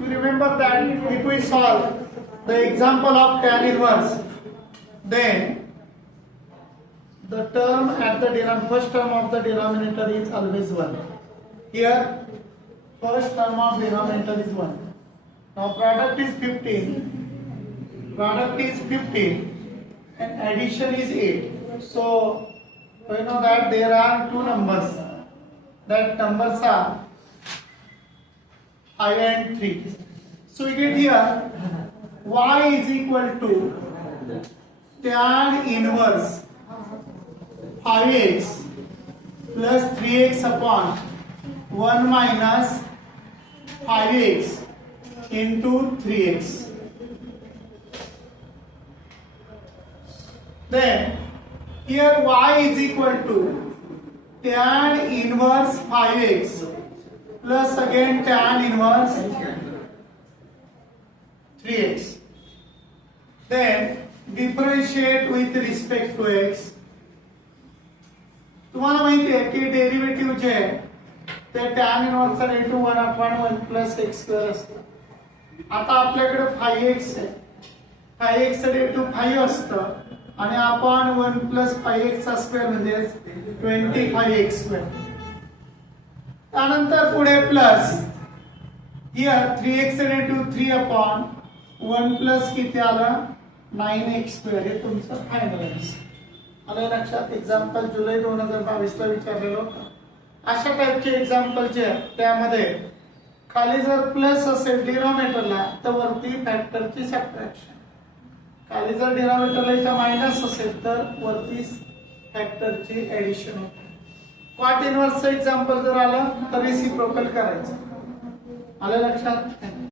You remember that if we solve the example of tan inverse, then the term at the first term of the denominator is always 1. Here, first term of denominator is 1. Now product is 15. Product is 15 and addition is 8. So we know that there are two numbers. That numbers are 5 and 3. So we get here y is equal to tan inverse 5x plus 3x upon 1 minus 5x into 3x. Then here y is equal to tan inverse 5x plus again tan inverse 3x. Then differentiate with respect to x. तुम्हाला माहिती आहे की डेरिव्हेटिव्ह जे आहे ते tan inverse चा डेरिव्हेटिव्ह 1/1 plus x square असतं. आता आपल्याकडे 5x आहे. 5x चा डेरिव्हेटिव्ह 5 असतं आणि आपण 1 प्लस 5x चा स्क्वेअर म्हणजे 25x स्क्वेअर. त्यानंतर पुढे प्लस हियर 3x चा डेरिव्हेटिव्ह 3 अपॉन 1 प्लस किती आलं 9x स्क्वेअर. हे तुमचं फायनल आन्सर. आलं लक्षात. एक्झाम्पल जुलै 2022 ला विचारलेलं होतं. अशा टाइपचे एक्झाम्पल जे त्यामध्ये खाली जर प्लस असेल डिनॉमिनेटरला तर वरती फॅक्टरची सबट्रॅक्शन. खाली जर डिनॉमिनेटरला इथं मायनस असेल तर वरती फॅक्टरची ऍडिशन होते. क्वाट इनव्हर्सचं एक्झाम्पल जर आलं तर रेसिप्रोकल करायचं. आलं लक्षात.